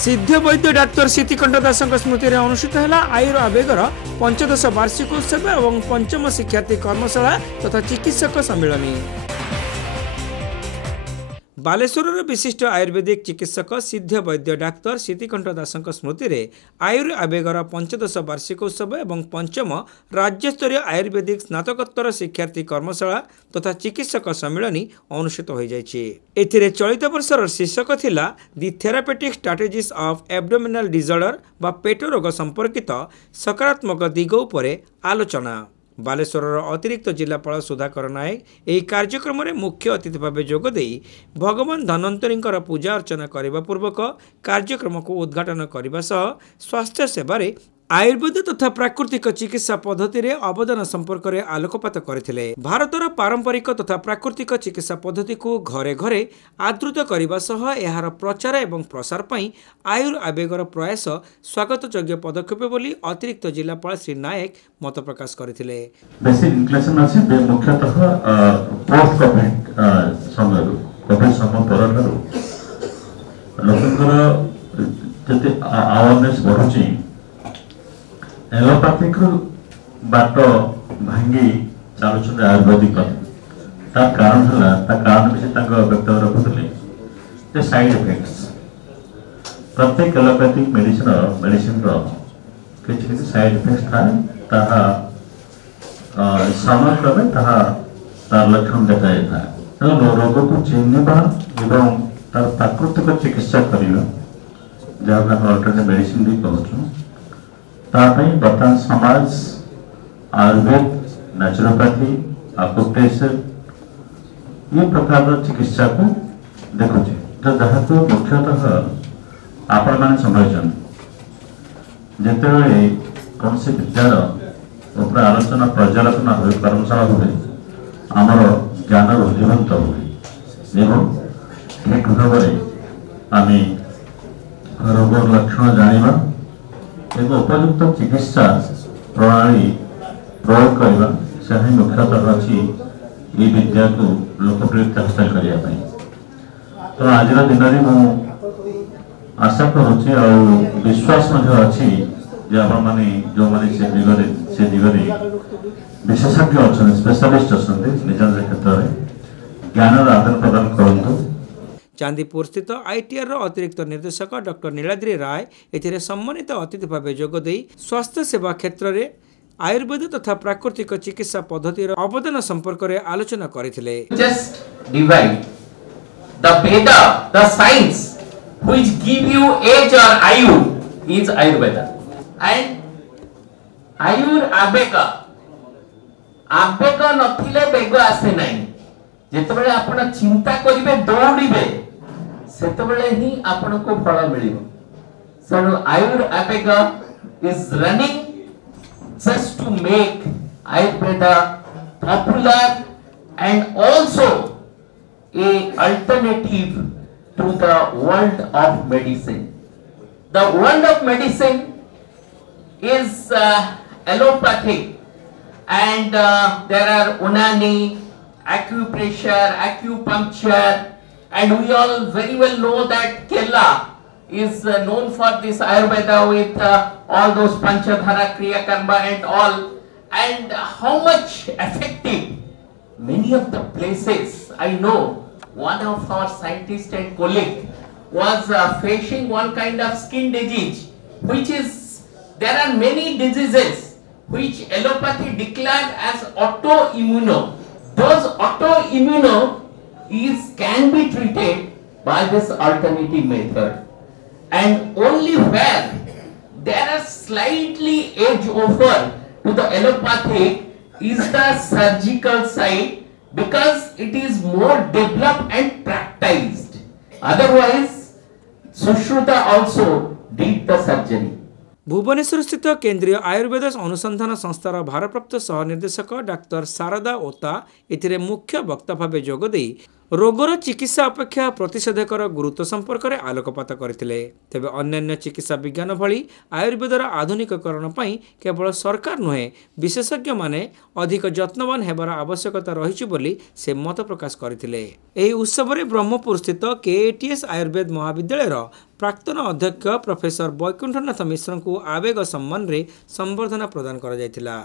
सिद्ध वैद्य डाक्तर सीतिकंठ दास स्मृति में अनुष्ठित है आयुर आवेगर 15 वार्षिकोत्सव और पंचम शिक्षार्थी कर्मशाला तथा चिकित्सक सम्मिलनी। बालेश्वर विशिष्ट आयुर्वेदिक चिकित्सक सिद्ध वैद्य डाक्तर सीतिकंठ दास स्मृति में आयुर आवेगर 15 वार्षिकोत्सव और पंचम राज्यस्तरीय आयुर्वेदिक स्नातकोत्तर शिक्षार्थी कर्मशाला तथा चिकित्सक सम्मिलनी अनुष्ठित हो जाए। चलित वर्षर शीर्षक थिला दि थेरापेटिक स्ट्राटेजीज ऑफ एब्डोमिनल डिसऑर्डर बा पेट रोग संपर्कित सकारात्मक दिग उपरे आलोचना। बालेश्वर अतिरिक्त जिलापाल सुधाकर नायक यह कार्यक्रम में मुख्य अतिथि भाव जोगदे भगवान धन्वंतरी पूजा अर्चना करने पूर्वक कार्यक्रम को उद्घाटन करने सह स्वास्थ्य सेवा आयुर्वेद तथा प्राकृतिक चिकित्सा पद्धति रे अवदान संपर्क में आलोकपात करथिले। भारतर पारंपरिक तथा प्राकृतिक चिकित्सा पद्धति को घरे घरे आदृत करने सह यार प्रचार एवं प्रसार पई आयुर आवेगर प्रयास स्वागत योग्य पदक्षेप बोली अतिरिक्त जिलापाल श्री नायक मत प्रकाश करथिले। बेसिक इन्क्लूजन अछि मुख्यतः पोस्ट कोविड समय परठारु लोकंकर जते अवेयरनेस बढ़ुची एलोपैथिक बाट भांगी चलुछन आयुर्वेदिक कारण विषय व्यक्त रखुले साइड इफेक्ट्स प्रत्येक एलोपैथिक मेडिसिन किसी साइड इफेक्ट्स थाए समय क्रमे तार लक्षण देखा जाए रोग को चिन्हवा एवं तार प्राकृतिक चिकित्सा करवा जहाँ अल्टरनेटिव मेडिसिन भी कहूँ बर्तमान समाज आयुर्वेद नेचुरोपैथी आकुप्रेशर ये प्रकार चिकित्सा को देखुचे जहाँ को मुख्यतः आपण मैंने संभाषण जिते कौन से विद्यार उपर आलोचना पर्यालोचना हुए कर्मशाला हुए आमर ज्ञान रुधिवंत हुए एवं ठीक भाव आम रोग लक्षण जाना एक उपयुक्त चिकित्सा प्रणाली प्रयोग करने से मुख्यतः अच्छी ये विद्या को लोकप्रियता हासिल करने। तो आज दिन में आशा करुच्ची और विश्वास अच्छी मैंने जो मैंने से दिगरे विशेषज्ञ अच्छा स्पेशलिस्ट अच्छा निज निज क्षेत्र में ज्ञान आदान प्रदान करूँ। चांदीपुर स्थित आईटीआर अतिरिक्त निर्देशक डॉक्टर नीलाद्री राय एथिरे सम्मानित अतिथि भाव जोगदे स्वास्थ्य सेवा क्षेत्र में आयुर्वेद तथा प्राकृतिक चिकित्सा पद्धति अवदान संपर्क में आलोचना करथिले। Just divide the Veda, the science which give you age or ayu is Ayurveda and Ayur abeka abeka नथिले बेग आसे नाही जेतबेले आपण चिंता करिवे दौड़िबे सेतबेले ही आपण को फल मिलिबो। So Ayur abeka is running just to make Ayurveda popular and also a alternative to the world of medicine. The world of medicine is allopathic and there are Unani, acupressure, acupuncture, and we all very well know that Kerala is known for this Ayurveda with all those Panchadhara, Kriya Karma and all, and how much effective many of the places. I know one of our scientists and colleague was facing one kind of skin disease, which is, there are many diseases which allopathy declared as autoimmuno. Those autoimmuno can be treated by this alternative method, and only where there are slightly edge over to the allopathic is the surgical side, because it is more developed and practiced. Otherwise, Sushruta also did the surgery. Bhubaneswar स्थित केंद्रीय आयुर्वेद अनुसंधान संस्थार भारप्राप्त सह निर्देशक doctor Sharda ओता एथिरे मुख्य वक्ता भाव जोगदे रोगर चिकित्सा अपेक्षा प्रतिषेधकर गुरुत्व संपर्क में आलोकपात करते। तेबे अन्यान्य चिकित्सा विज्ञान भली आयुर्वेदर आधुनिकीकरण पर केवल सरकार नुहे विशेषज्ञ माने अधिक जत्नवान हेबार आवश्यकता रही बोली से मत प्रकाश करते। एही उत्सव में ब्रह्मपुर स्थित केएटीएस आयुर्वेद महाविद्यालय प्राक्तन अध्यक्ष प्रोफेसर वैकुंठनाथ मिश्र को आवेग सम्मान रे संबर्धना प्रदान करा जायतिला।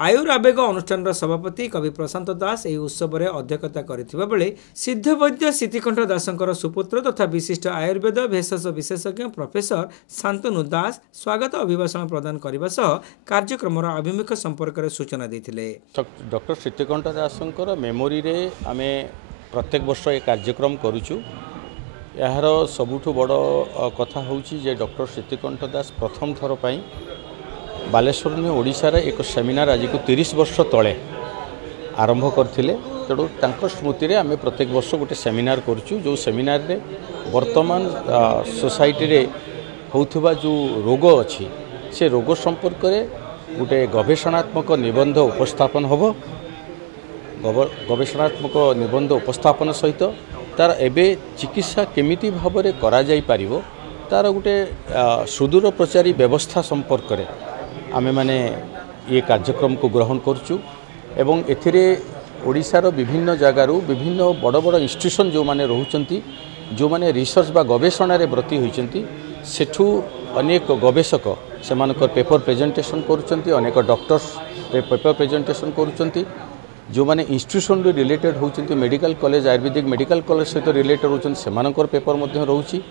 आयुर आवेग अनुष्ठान सभापति कवि प्रशांत दास यह उत्सव में अध्यक्षता करथिबा बेले सिद्ध वैद्य सिद्धिकंठ दासंकर सुपुत्र तथा विशिष्ट आयुर्वेद भेषज विशेषज्ञ प्रोफेसर शांतनु दास स्वागत अभिभाषण प्रदान करने सह कार्यक्रम आभिमुख्य संपर्क में सूचना देथिले। डॉक्टर सिद्धिकंठ दासंकर मेमोरी रे आमे प्रत्येक वर्ष ये कार्यक्रम करूछु। यार सबुठु बड़ कथा होउची जे डॉक्टर सिद्धिकंठ दास प्रथम थर पई बालेश्वर में ओडिशा रे एक सेमिनार आज को 30 वर्ष तले आरंभ करथिले। तेणु तांकर स्मृति रे आमे प्रत्येक वर्ष गोटे सेमिनार करूछु। जो सेमिनार रे वर्तमान सोसाइटी रे होउथबा जो रोग अछि से रोग संपर्क रे गोटे गवेषणात्मक निबंध उपस्थापन होबो। गवेषणात्मक निबंध उपस्थापन सहित तार एबे चिकित्सा केमिति भाव में करा जाई पारिबो तार गोटे सुदूर प्रचारी व्यवस्था संपर्क रे आमे माने ये कार्यक्रम को ग्रहण करचु। एवं एथिरे ओडिशार विभिन्न जगार विभिन्न बड़ बड़ इंस्टीट्यूशन जो माने रहउचंती जो माने रिसर्च बा गवेषणा रे ब्रती होइचंती सेठू अनेक गवेषक सेमानकर पेपर प्रेजेंटेशन करूचंती। अनेक डॉक्टर्स पेपर प्रेजेंटेशन करूचंती। जो माने इंस्टीट्यूशन रे रिलेटेड होउचंती medical college Ayurvedic medical college सहित रिलेटेड होउचंती सेमानकर पेपर मध्य रहउची।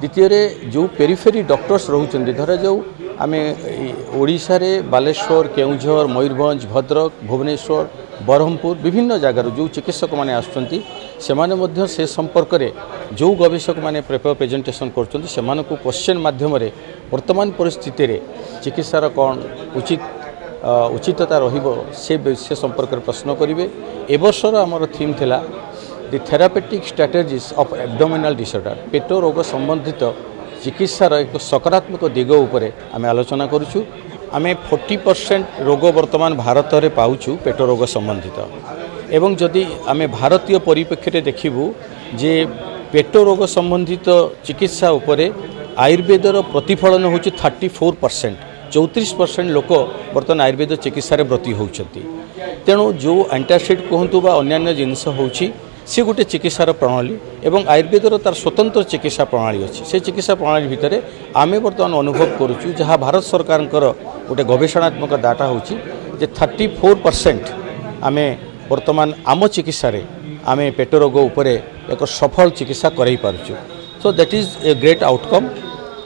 द्वितीय जो पेरिफेरी डॉक्टर्स रहउचंती धरा जाऊ आमे ओडिशा रे बालेश्वर केउझर मयूरभंज भद्रक भुवनेश्वर बरहमपुर विभिन्न जगार जो चिकित्सक माने आसुचंती सेमाने मध्य से संपर्क रे जो गवेषक माने पेपर प्रेजेंटेशन करचंती सेमानकु क्वेश्चन माध्यम रे वर्तमान परिस्थिति रे चिकित्सार कौन उचितता रहिबो से संपर्क रे प्रश्न करिवे। ए वर्षर हमर थीम थिला the therapeutic strategies of abdominal disorder पेट रोग संबंधित चिकित्सार एक सकारात्मक दिग उपरे आमे आलोचना करूछु। आमे 40% रोग वर्तमान भारत रे पाउछु पेट रोग संबंधित। एवं जदि आमे भारतीय परिप्रेक्षी रे देखिबु जे पेट रोग संबंधित चिकित्सा उपरे आयुर्वेदर प्रतिफलन होछि 34%। 34% लोक बर्तमान आयुर्वेद चिकित्सा रे ब्रती होउछंती। तेणु जो एंटासिड कहतु बा अन्य जिनस होउछि से गोटे चिकित्सार प्रणाली एवं आयुर्वेदर तार स्वतंत्र चिकित्सा प्रणाली अच्छी से चिकित्सा प्रणाली भितर आमे बर्तमान अनुभव करुचु जहाँ भारत सरकार गोटे गवेषणात्मक डाटा होची जे 34% आमे वर्तमान आम चिकित्सा आमे पेट रोग उपरे एक सफल चिकित्सा करई पारुचु। So that is a great outcome.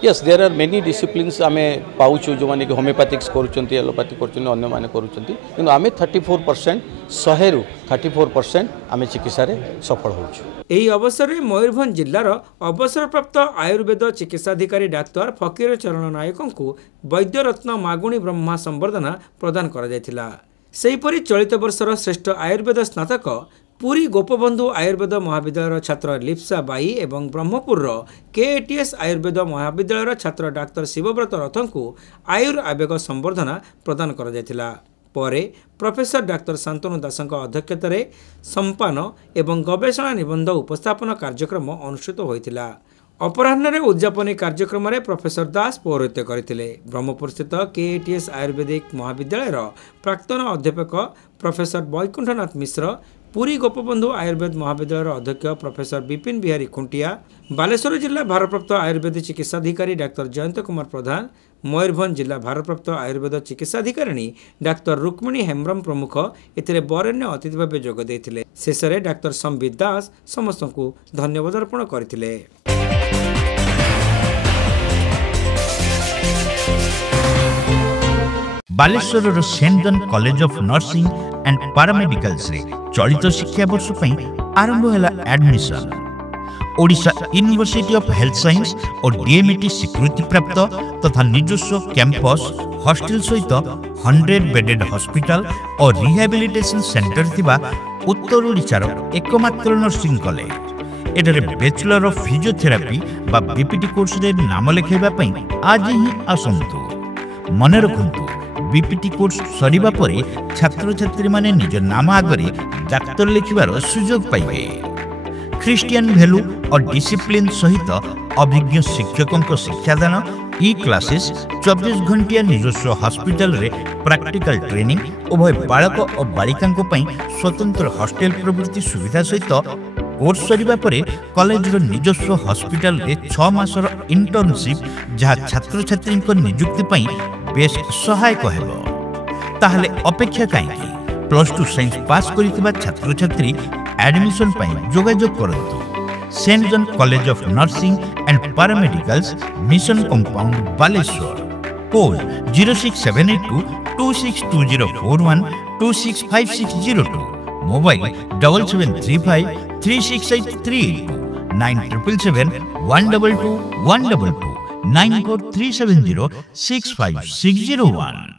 Yes there are many disciplines आमे पाउछु जो माने कि होमियोपैथिक्स करूचंती एलोपैथी करूचंती अन्य माने करूचंती किंतु आमे 34% 100 रु 34% आमे चिकित्सा रे सफल होछु। एही अवसर में मयूरभंज जिल्लार अवसरप्राप्त आयुर्वेद चिकित्साधिकारी डाक्तर फकीर चरण नायक को वैद्य रत्न मागुणी ब्रह्मा संबर्धना प्रदान करा जायतिला। सेहीपरि चलित वर्षर श्रेष्ठ आयुर्वेद स्नातक पुरी गोपबंधु आयुर्वेद महाविद्यालय छात्र लिप्सा बाई एवं ब्रह्मपुर केएटीएस आयुर्वेद महाविद्यालय छात्र डाक्तर शिवव्रत रथ को आयुर आवेग संबर्धना प्रदान करा जायतिला। परे प्रोफेसर डाक्तर शांतनु दासंक अध्यक्षता रे संपान एवं गवेषणा निबंध उपस्थापन कार्यक्रम अनुष्ठित होइतिला। अपराह्न रे उद्यापनी कार्यक्रम रे प्रोफेसर दास पौरोहित्य करथिले। ब्रह्मपुर स्थित केएटीएस आयुर्वेदिक महाविद्यालय प्राक्तन अध्यापक प्रोफेसर वैकुंठनाथ मिश्र, पुरी गोपबंधु आयुर्वेद महाविद्यालय अध्यक्ष प्रोफेसर विपिन बिहारी खुंटिया, बालेश्वर जिला भारप्राप्त आयुर्वेद चिकित्साधिकारी डाक्तर जयंत कुमार प्रधान, मयूरभंज जिला भारप्राप्त आयुर्वेद चिकित्साधिकारी डाक्तर रुक्मिणी हेम्ब्रम प्रमुख एथिरे बरेण्य अतिथि भाव जोग देथिले। शेष में डाक्तर संबित दास समस्त को धन्यवाद अर्पण करथिले। Baleswar saint John college of nursing and paramedicals रे चलित शिक्षा वर्ष आरंभ है admission. Odisha university of health science और डीएमईटी स्वीकृति प्राप्त तथा निजस्व कैंपस हॉस्टल सहित 100 बेडेड हॉस्पिटल और रिहैबिलिटेशन सेंटर थिबा उत्तर ओडिशार एकमात्र नर्सिंग कॉलेज। एठारे बैचलर ऑफ फिजियोथेरापी बा बीपीटी कोर्स रे नाम लेखाइबा पई आज ही आसंतु। मन रखंतु बीपीटी कोर्स सरीबा परे छात्र छात्री माने निज नाम आगरे डाक्टर लिखिबार सुयोग पाइबे। ख्रिस्टियन भैल्यू और डिसिप्लिन सहित अभिज्ञ शिक्षकों शिक्षादान ई क्लासेस 24 घंटिया निजस्व हॉस्पिटल रे प्रैक्टिकल ट्रेनिंग उभय बालक और बालिका स्वतंत्र हॉस्टेल प्रभृति सुविधा सहित कोर्स सरिबा परे कॉलेज रो निजस्व हॉस्पिटल रे 6 मासर इंटर्नशिप जहाँ छात्र छात्री नियुक्ति पई बेस सहायक हेबो। ताहले अपेक्षा काईकी +2 साइंस पास करितबा छात्र छात्री एडमिशन पई जोगाजोग करंतु Saint John college of nursing and paramedicals mission compound Baleshwar. Code 06782262041 265602 mobile 7735 36838 9777 122 122 94370 65601।